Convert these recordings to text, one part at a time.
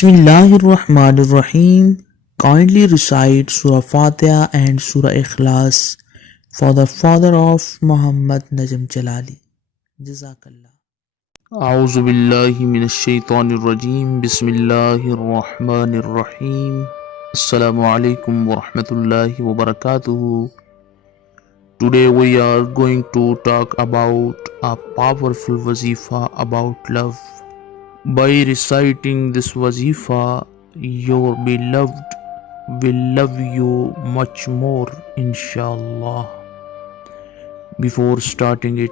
Bismillahirrahmanirrahim. Kindly recite Surah Fatiha and Surah Ikhlas for the father of Muhammad Najm Jalali. Jazakallah. أعوذ بالله من الشيطان الرجيم بسم الله الرحمن الرحيم السلام عليكم ورحمة الله وبركاته. Today we are going to talk about a powerful wazifa about love. By reciting this wazifa, your beloved will love you much more, inshallah. Before starting it,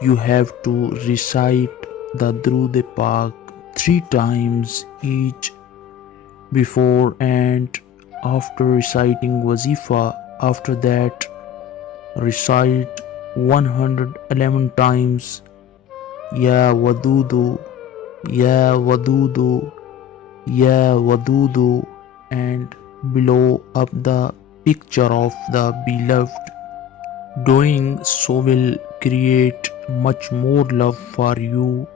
you have to recite the Durud Pak 3 times each before and after reciting wazifa. After that, recite 111 times Ya Wadudu, Ya Wadudu, Ya Wadudu, and below up the picture of the beloved. Doing so will create much more love for you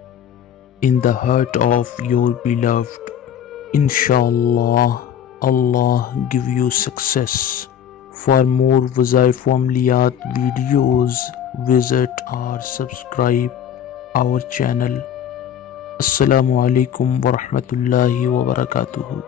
in the heart of your beloved. Inshallah, Allah give you success. For more Wazaif Amliyat videos, visit or subscribe our channel. Assalamu alaikum wa rahmatullahi wa barakatuhu.